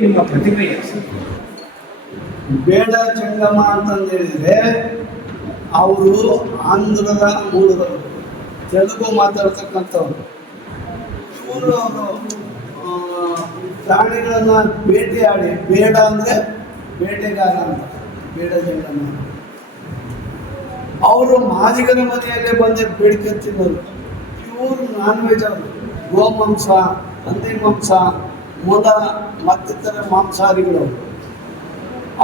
ನಿಮ್ಮ ಪ್ರತಿಕ್ರಿಯೆ. ಬೇಡ ಚಂಗಮ್ಮ ಅಂತಂದು ಹೇಳಿದ್ರೆ ಅವರು ಆಂಧ್ರದ ಮೂಲದವರು. ತೆಲುಗು ಮಾತಾಡ್ತಕ್ಕಂಥವ್ರು. ಇವರು ಅವರು ಪ್ರಾಣಿಗಳನ್ನ ಬೇಟೆಯಾಡಿ ಬೇಡ ಅಂದ್ರೆ ಬೇಟೆಗಾರ ಅಂತ. ಬೇಡ ಜಂಗಮ ಅವರು ಮಾದಿಗರ ಮನೆಯಲ್ಲೇ ಬಂದು ಬೇಡಿಕೆ ತಿನ್ನೋರು. ಇವರು ನಾನ್ ವೆಜ್ ಅವರು. ಗೋಮಾಂಸ, ಹಂದಿ ಮಾಂಸ, ಮೊಲ ಮತ್ತಿತರ ಮಾಂಸಾಹಾರಿಗಳು.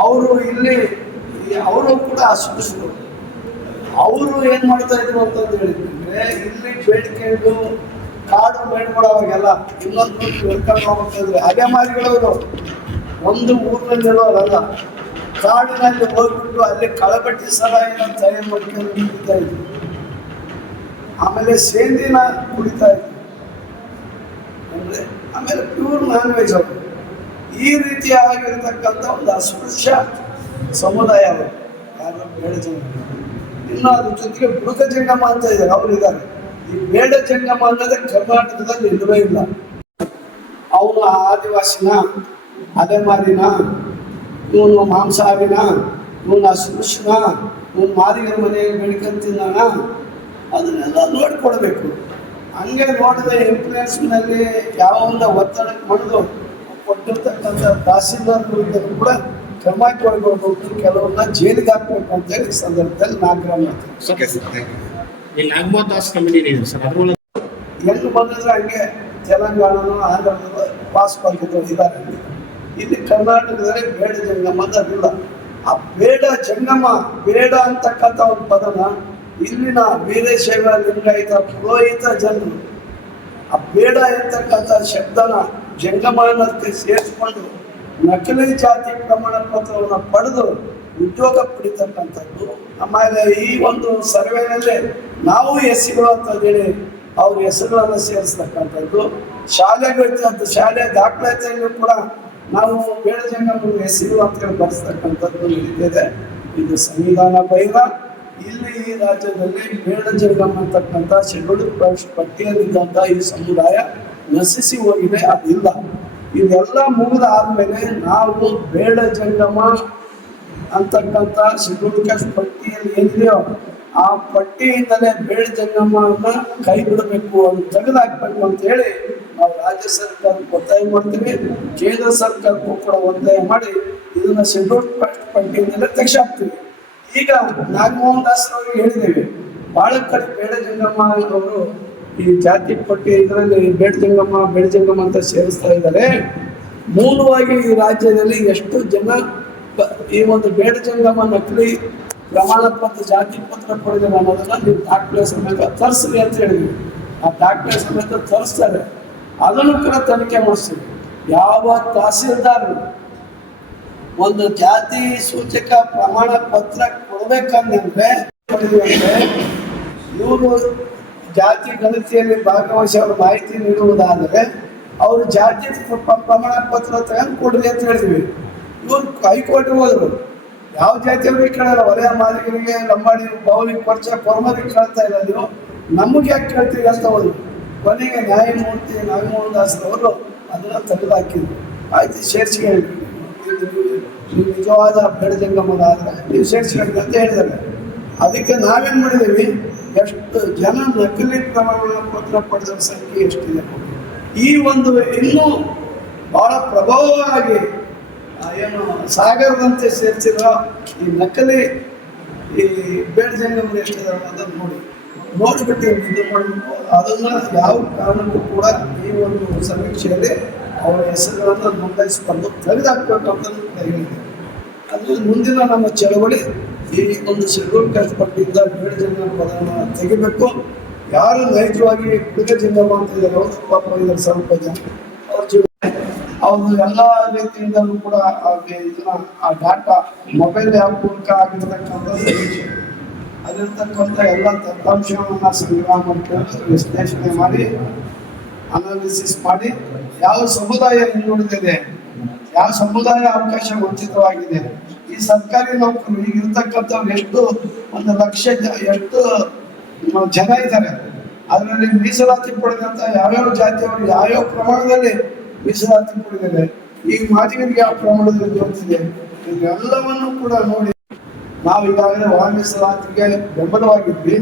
ಅವರು ಇಲ್ಲಿ, ಅವರು ಕೂಡ ಅಸ್ಪೃಶ್ಯರು ಅವರು ಏನ್ ಮಾಡ್ತಾ ಇದ್ರು ಅಂತಂದು ಹೇಳಿದ್ರೆ, ಇಲ್ಲಿ ಬೇಡ್ಕೊಂಡು ಕಾಡು ಬೇಡ್ಕೊಳ್ಳೋವಾಗೆಲ್ಲ ಇನ್ನೊಂದು ವೆಲ್ಕಮ್ ಹೋಗ್ತಿದ್ರೆ ಅದೇ ಮಾರಿಗಳವರು. ಒಂದು ಊರಿನಲ್ಲಿರೋರಲ್ಲ ಕಾಡಿನಲ್ಲಿ ಹೋಗ್ಬಿಟ್ಟು ಅಲ್ಲಿ ಕಳಬಟ್ಟಿ ಸರಾಯಿನ ತಯಾರು ಮಾಡ್ಕೊಂಡು ಕುಡಿತಾ ಇದ್ರು. ಆಮೇಲೆ ಸೇಂದಿನ ಕುಡಿತಾ ಇದ್ರು. ಅಂದ್ರೆ ಆಮೇಲೆ ಪ್ಯೂರ್ ನಾನ್ ವೆಜ್ ಅವರು. ಈ ರೀತಿಯಾಗಿರ್ತಕ್ಕಂಥ ಒಂದು ಅಸ್ಪೃಶ್ಯ ಸಮುದಾಯ ಅವರು. ಯಾರು ಬೇಡ ಜಂಗಮ ಇನ್ನು ಅದ್ರ ಜೊತೆಗೆ ಬುಡಕ ಜಂಗಮ ಅಂತ ಇದ್ದಾರೆ ಅವ್ರು ಇದ್ದಾರೆ. ಈ ಬೇಡ ಜಂಗಮ ಅನ್ನೋದೇ ಕರ್ನಾಟಕದಲ್ಲಿ ಇಲ್ಲವೇ ಇಲ್ಲ. ಅವನು ಆದಿವಾಸಿನ, ಅಲೆಮಾರಿನ, ಇವನು ಮಾಂಸಾಹಾರಿನ, ಇವನು ಅಸ್ಪೃಶ್ಯನ, ಇವನು ಮಾರಿಗರ ಮನೆಯಲ್ಲಿ ಬೆಳ್ಕೊಂತಿದ್ದಾನ ಅದನ್ನೆಲ್ಲ ನೋಡ್ಕೊಳ್ಬೇಕು. ಹಂಗೆ ನೋಡಿದ ಇನ್ಫ್ಲೂಯೆನ್ಸ್ನಲ್ಲಿ ಯಾವ ಒಂದು ಒತ್ತಡಕ್ಕೆ ಮಾಡಿದು ಕೊಟ್ಟಿರ್ತಕ್ಕಂಥ ತಹಸೀಲ್ದಾರ್ ವಿರುದ್ಧ ಕೂಡ ಕ್ರಮ ಕೊಡಬೇಕು ಕೆಲವ್ರನ್ನ ಜೈಲಿಗೆ ಹಾಕ್ಬೇಕು ಅಂತ ಹೇಳಿ ಸಂದರ್ಭದಲ್ಲಿ ಆಗ್ರಹ ಮಾಡ್ತೀನಿ. ಓಕೆ ಸರ್ ಥ್ಯಾಂಕ್ ಯು ಈ ನಾಗಮೋಹನ್ ದಾಸ್ ಕಮಿಟಿ ಇದೆ ಸರ್. ಅದ್ರೊಳಗೆ ಹೆಂಗ್ ಬಂದಿದ್ರೆ ಹಂಗೆ ತೆಲಂಗಾಣನು ಆಂಧ್ರದ ಪಾಸ್ ಬಂದಿದ್ದು ಇದ್ದಾರೆ. ಇಲ್ಲಿ ಕರ್ನಾಟಕದಲ್ಲಿ ಬೇಡ ಜಂಗಮ ಅಂತ ಇಲ್ಲ ಆ ಬೇಡ ಜಂಗಮ ಬೇಡ ಅಂತಕ್ಕಂಥ ಒಂದು ಪದನ ಇಲ್ಲಿನ ವೀರಶೈವ ಲಿಂಗಾಯತ ಪುರೋಹಿತ ಜನರು ಆ ಬೇಡ ಎಂತಕ್ಕಂಥ ಶಬ್ದನ ಜಂಗಮ ಅನ್ನೋದಕ್ಕೆ ಸೇರಿಸ್ಕೊಂಡು ನಕಲಿ ಜಾತಿ ಪ್ರಮಾಣ ಪತ್ರವನ್ನು ಪಡೆದು ಉದ್ಯೋಗ ಪಡಿತಕ್ಕಂಥದ್ದು ಆಮೇಲೆ ಈ ಒಂದು ಸರ್ವೆನಲ್ಲಿ ನಾವು ಎಸ್ ಸಿಗಳು ಅಂತ ಹೇಳಿ ಅವ್ರ ಹೆಸರುಗಳನ್ನು ಸೇರಿಸ್ತಕ್ಕಂಥದ್ದು ಶಾಲೆಗಳು ಶಾಲೆ ದಾಖಲಾತಿಯಲ್ಲೂ ಕೂಡ ನಾವು ಬೇಡ ಜಂಗಮ ಹೆಸರು ಅಂತ ಹೇಳಿ ಬರೆಸ್ತಕ್ಕಂಥದ್ದು ನಡೀತಿದೆ ಇದು ಸಂವಿಧಾನ ಬೈರ ಇಲ್ಲಿ ಈ ರಾಜ್ಯದಲ್ಲಿ ಬೇಡ ಜಂಗಮ್ ಅಂತಕ್ಕಂಥ ಶೆಡ್ಯೂಲ್ಡ್ ಪಟ್ಟಿಯಲ್ಲಿದ್ದಂಥ ಈ ಸಮುದಾಯ ನಶಿಸಿ ಹೋಗಿದೆ, ಅದಿಲ್ಲ. ಇದೆಲ್ಲ ಮುಗಿದ ಆದ್ಮೇಲೆ ನಾವು ಬೇಡ ಜಂಗಮ ಅಂತಕ್ಕಂಥ ಶೆಡ್ಯೂಲ್ಡ್ ಕಾಸ್ಟ್ ಪಟ್ಟಿಯಲ್ಲಿ ಏನಿದೆಯೋ ಆ ಪಟ್ಟಿಯಿಂದಲೇ ಬೇಡ ಜಂಗಮನ್ನ ಕೈ ಬಿಡಬೇಕು ಅಂತ ತೆಗೆದಾಕ್ಬೇಕು ಅಂತ ಹೇಳಿ ನಾವು ರಾಜ್ಯ ಸರ್ಕಾರಕ್ಕೆ ಒತ್ತಾಯ ಮಾಡ್ತೀವಿ. ಕೇಂದ್ರ ಸರ್ಕಾರಕ್ಕೂ ಕೂಡ ಒತ್ತಾಯ ಮಾಡಿ ಇದನ್ನ ಶೆಡ್ಯೂಲ್ ಕಾಸ್ಟ್ ಪಟ್ಟಿಯಿಂದಲೇ ತೆಗೆಸಾಕ್ತೀವಿ. ಈಗ ನಾಗಮೋಹನ್ ದಾಸ್ ಅವರಿಗೆ ಹೇಳಿದ್ದೇವೆ ಬಹಳ ಬೇಡ ಜಂಗಮ್ಮ ಅವರು ಈ ಜಾತಿ ಪಟ್ಟಿ ಇದರಲ್ಲಿ ಬೇಡ್ಜಂಗಮ್ಮ ಬೇಡ ಜಂಗಮ್ಮ ಅಂತ ಸೇರಿಸ್ತಾ ಇದ್ದಾರೆ. ಮೂಲವಾಗಿ ಈ ರಾಜ್ಯದಲ್ಲಿ ಎಷ್ಟು ಜನ ಈ ಒಂದು ಬೇಡ ಜಂಗಮ್ಮ ನಕಲಿ ಪ್ರಮಾಣ ಪತ್ರ, ಜಾತಿ ಪತ್ರ ಪಡೆದಿಲ್ಲ ಅನ್ನೋದನ್ನ ನೀವು ದಾಖಲೆ ಸಮೇತ ತರಿಸ್ರಿ ಅಂತ ಹೇಳಿದ್ವಿ. ಆ ದಾಖಲೆ ಸಮೇತ ತರಿಸ್ತಾರೆ. ಅದನ್ನು ಕೂಡ ತನಿಖೆ ಮಾಡಿಸ್ತೀವಿ. ಯಾವ ತಹಸೀಲ್ದಾರ್ ಒಂದು ಜಾತಿ ಸೂಚಕ ಪ್ರಮಾಣ ಪತ್ರ ಕೊಡ್ಬೇಕಂದ್ರೆ ಇವರು ಜಾತಿ ಗಣತಿಯಲ್ಲಿ ಭಾಗವಹಿಸಿ ಅವರು ಮಾಹಿತಿ ನೀಡುವುದಾದರೆ ಅವರು ಜಾತಿ ಪ್ರ- ಪ್ರಮಾಣ ಪತ್ರ ತಗೊಂಡು ಕೊಡಲಿ ಅಂತ ಹೇಳಿದ್ವಿ. ಇವರು ಹೈಕೋರ್ಟ್ಗೆ ಹೋದರು. ಯಾವ ಜಾತಿಯವ್ರಿಗೆ ಕೇಳಲ್ಲ ವಲಯ ಮಾಲೀಕರಿಗೆ ಲಂಬಾಣಿ ಬೌಲಿಗೆ ಪರಿಚಯ ಕೊರಮರಿಗೆ ಕೇಳ್ತಾ ಇಲ್ಲ ನೀವು ನಮಗೆ ಯಾಕೆ ಕೇಳ್ತೀವಿ ಅಂತ ಹೋದ್ರು. ಕೊನೆಗೆ ನ್ಯಾಯಮೂರ್ತಿ ನಾಗಮೋಹನ್ ದಾಸ್ ಅವರು ಅದನ್ನ ತೆಗೆದುಹಾಕಿದ್ರು ಆಯ್ತು ಶೇರ್ಸಿಗೆ ನಿಜವಾದ ಆದ್ರೆ ನೀವು ಸೇರಿಸ್ಬೇಕು ಅಂತ ಹೇಳಿದ್ದಾರೆ. ಅದಕ್ಕೆ ನಾವೇನ್ ಮಾಡಿದ್ದೀವಿ? ಎಷ್ಟು ಜನ ನಕಲಿ ಪ್ರಮಾಣ ಪತ್ರ ಪಡೆದ ಸಂಖ್ಯೆ ಎಷ್ಟಿದೆ? ಈ ಒಂದು ಇನ್ನೂ ಬಹಳ ಪ್ರಭಾವವಾಗಿ ಏನು ಸಾಗರದಂತೆ ಸೇರಿಸಿರೋ ಈ ನಕಲಿ ಈ ಬೇಡ ಜಂಗಮ್ಮ ಎಷ್ಟಿದಾವೆ ಅನ್ನೋದನ್ನ ನೋಡಿ. ನೋಡಿಬಿಟ್ಟು ಇದು ಮಾಡಬೇಕು ಅದನ್ನ ಯಾವ ಕಾರಣಕ್ಕೂ ಕೂಡ ಈ ಒಂದು ಸಮೀಕ್ಷೆಯಲ್ಲಿ ಅವರ ಹೆಸರುಗಳನ್ನು ನೋಂದಾಯಿಸಿಕೊಂಡು ತೆಗೆದಾಕ್ಬೇಕು ಅಂತ ಹೇಳಿದೆ. ಅದು ಮುಂದಿನ ನಮ್ಮ ಚಳವಳಿ. ಈ ಒಂದು ಶೆಡ್ಯೂಲ್ ಕಾಸ್ಟ್ ಪಟ್ಟಿಯಿಂದ ಬೇಡ ಜನ ಪದವನ್ನು ತೆಗಿಬೇಕು. ಯಾರು ನೈಜವಾಗಿ ಕುಡಿದ ಜಿಂದಮ್ಮ ಮಾಡ್ತಿದ್ದಾರೆ ಅವರು ಪಾಪ ಇದ್ದಾರೆ ಸ್ವಲ್ಪ ಜನ ಅವ್ರ ಅವರು ಎಲ್ಲ ರೀತಿಯಿಂದಲೂ ಕೂಡ ಇದನ್ನ, ಆ ಡಾಟಾ ಮೊಬೈಲ್ ಆ್ಯಪ್ ಮೂಲಕ ಆಗಿರ್ತಕ್ಕಂಥ ಅಲ್ಲಿರ್ತಕ್ಕಂಥ ಎಲ್ಲ ದತ್ತಾಂಶವನ್ನು ಸಂಗ್ರಹ ಮಾಡ್ಕೊಂಡು ವಿಶ್ಲೇಷಣೆ ಮಾಡಿ ಅನಾಲಿಸಿಸ್ ಮಾಡಿ, ಯಾವ ಸಮುದಾಯ ಹಿಂದುಳಿದಿದೆ ಯಾವ ಸಮುದಾಯ ಅವಕಾಶ ವಂಚಿತವಾಗಿದೆ? ಈ ಸರ್ಕಾರಿ ನೌಕರರು, ಈಗ ಇರ್ತಕ್ಕಂಥವ್ರು ಎಷ್ಟು ಒಂದು ಲಕ್ಷ ಎಷ್ಟು ಜನ ಇದ್ದಾರೆ. ಅದರಲ್ಲಿ ಮೀಸಲಾತಿ ಪಡೆದಂತ ಯಾವ್ಯಾವ ಜಾತಿಯವರು, ಯಾವ್ಯಾವ ಪ್ರಮಾಣದಲ್ಲಿ ಮೀಸಲಾತಿ ಪಡೆದಿದೆ ಈ ಮಾತಿಗೆ ಯಾವ ಪ್ರಮಾಣದಲ್ಲಿ ದೊರೆತಿದೆ ಇದೆಲ್ಲವನ್ನು ಕೂಡ ನೋಡಿ, ನಾವು ಈಗಾಗಲೇ ಒಳ ಮೀಸಲಾತಿಗೆ ಬೆಂಬಲವಾಗಿದ್ವಿ.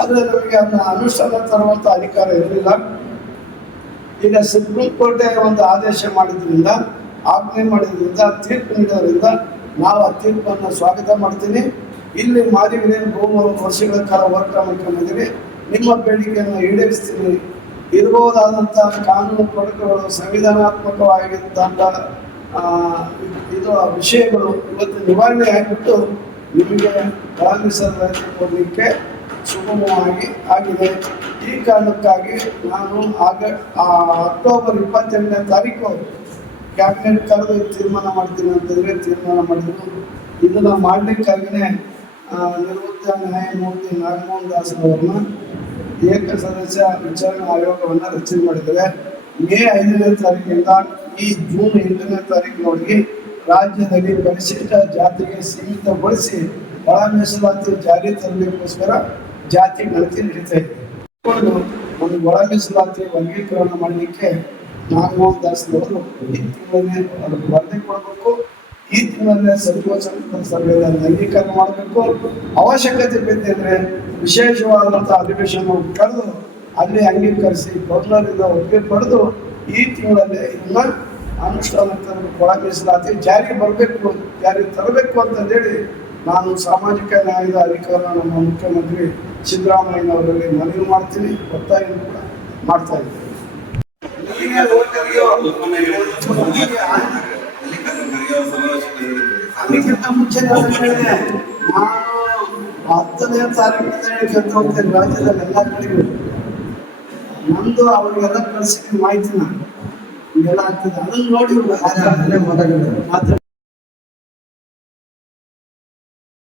ಆದರೆ ನಮಗೆ ಅದನ್ನ ಅನುಷ್ಠಾನ ತರುವಂತ ಅಧಿಕಾರ ಇರಲಿಲ್ಲ. ಈಗ ಸುಪ್ರೀಂ ಕೋರ್ಟ್ ಒಂದು ಆದೇಶ ಮಾಡಿದ್ರಿಂದ ಆಜ್ಞೆ ಮಾಡಿದ್ರಿಂದ, ತೀರ್ಪು ನೀಡೋದ್ರಿಂದ ನಾವು ಆ ತೀರ್ಪನ್ನು ಸ್ವಾಗತ ಮಾಡ್ತೀನಿ. ಇಲ್ಲಿ ಮಾದಿಗರೇನು ಬಹುಮೂರು ವರ್ಷಗಳ ಕಾಲ ಹೋರಾಟ ಮಾಡ್ಕೊಂಡಿದ್ದೀವಿ ನಿಮ್ಮ ಬೇಡಿಕೆಯನ್ನು ಈಡೇರಿಸ್ತೀನಿ. ಇರಬಹುದಾದಂತಹ ಕಾನೂನು ಪ್ರಕಟಗಳು ಸಂವಿಧಾನಾತ್ಮಕವಾಗಿದ್ದಂಥ ಇದು ವಿಷಯಗಳು ಇವತ್ತು ನಿವಾರಣೆ ಆಗಿಬಿಟ್ಟು ನಿಮಗೆ ಪ್ರಾರಂಭಿಸಲು ಸುಗಮವಾಗಿ ಆಗಿದೆ. ಈ ಕಾರಣಕ್ಕಾಗಿ ನಾನು ಆಗ ಅಕ್ಟೋಬರ್ ಇಪ್ಪತ್ತೆಂಟನೇ ತಾರೀಕು ಕ್ಯಾಬಿನೆಟ್ ಕರೆದು ತೀರ್ಮಾನ ಮಾಡ್ತೀನಿ ಅಂತಂದ್ರೆ ತೀರ್ಮಾನ ಮಾಡಿದ್ರು. ಇದನ್ನ ಮಾಡ್ಲಿಕ್ಕಾಗಿನೇ ನಿವೃತ್ತ ನ್ಯಾಯಮೂರ್ತಿ ನಾಗಮೋಹನ್ ದಾಸ್ ಅವರನ್ನ ಏಕ ಸದಸ್ಯ ವಿಚಾರಣಾ ಆಯೋಗವನ್ನ ರಚನೆ ಮಾಡಿದ್ದಾರೆ. ಮೇ ಐದನೇ ತಾರೀಕಿಂದ ಈ ಜೂನ್ ಎಂಟನೇ ತಾರೀಕಿನವರೆಗೆ ರಾಜ್ಯದಲ್ಲಿ ಪರಿಶಿಷ್ಟ ಜಾತಿಗೆ ಸೀಮಿತಗೊಳಿಸಿ ಒಳ ಮೀಸಲಾತಿ ಜಾರಿ ತರಲಿಕ್ಕೋಸ್ಕರ ಜಾತಿ ಗಣತಿ ನಡೀತಾ ಇದೆ. ಒಂದು ಒಳ ಮೀಸಲಾತಿ ವರ್ಗೀಕರಣ ಮಾಡಲಿಕ್ಕೆ ನಾಗಮೋಹನ್ ಈ ತಿಂಗಳನ್ನೇ ಅದಕ್ಕೆ ವರದಿ ಕೊಡಬೇಕು. ಈ ತಿಂಗಳಲ್ಲೇ ಸರ್ವೋಚ್ಚ ಸಭೆಯಲ್ಲಿ ಅಂಗೀಕಾರ ಮಾಡಬೇಕು. ಅವಶ್ಯಕತೆ ಬಿದ್ದಿದ್ರೆ ವಿಶೇಷವಾದಂತಹ ಅಧಿವೇಶನ ಕರೆದು ಅಲ್ಲಿ ಅಂಗೀಕರಿಸಿ ಗೌರ್ನರಿಂದ ಒಪ್ಪಿಗೆ ಪಡೆದು ಈ ತಿಂಗಳಲ್ಲೇ ಇಲ್ಲ ಅನುಷ್ಠಾನ ತರಬೇಕು ಜಾರಿಗೆ ಬರಬೇಕು ಜಾರಿಗೆ ತರಬೇಕು ಅಂತಂದೇಳಿ ನಾನು ಸಾಮಾಜಿಕ ನ್ಯಾಯದ ಅಧಿಕಾರ ನಮ್ಮ ಮುಖ್ಯಮಂತ್ರಿ ಸಿದ್ದರಾಮಯ್ಯನವರಲ್ಲಿ ಮನವಿ ಮಾಡ್ತೀನಿ. ಒತ್ತಾಯ ಕೂಡ ಮಾಡ್ತಾ ಇದ್ದೀನಿ. ಅದಕ್ಕಿಂತ ಮುಂಚೆ ನಾನು ಹೇಳಿದೆ ನಾನು ಹತ್ತನೇ ತಾರೀಕಿನಿಂದ ಕೇಳ್ತಾ ಹೋಗ್ತೇನೆ ರಾಜ್ಯದಲ್ಲಿ ಎಲ್ಲ ಕಡೆಗೂ ಅವರಿಗೆಲ್ಲ ಕಳಿಸಿ ಮಾಹಿತಿನ ಇದೆಲ್ಲ ಆಗ್ತದೆ ಅದನ್ನ ನೋಡಿ ಮಾತಾಡ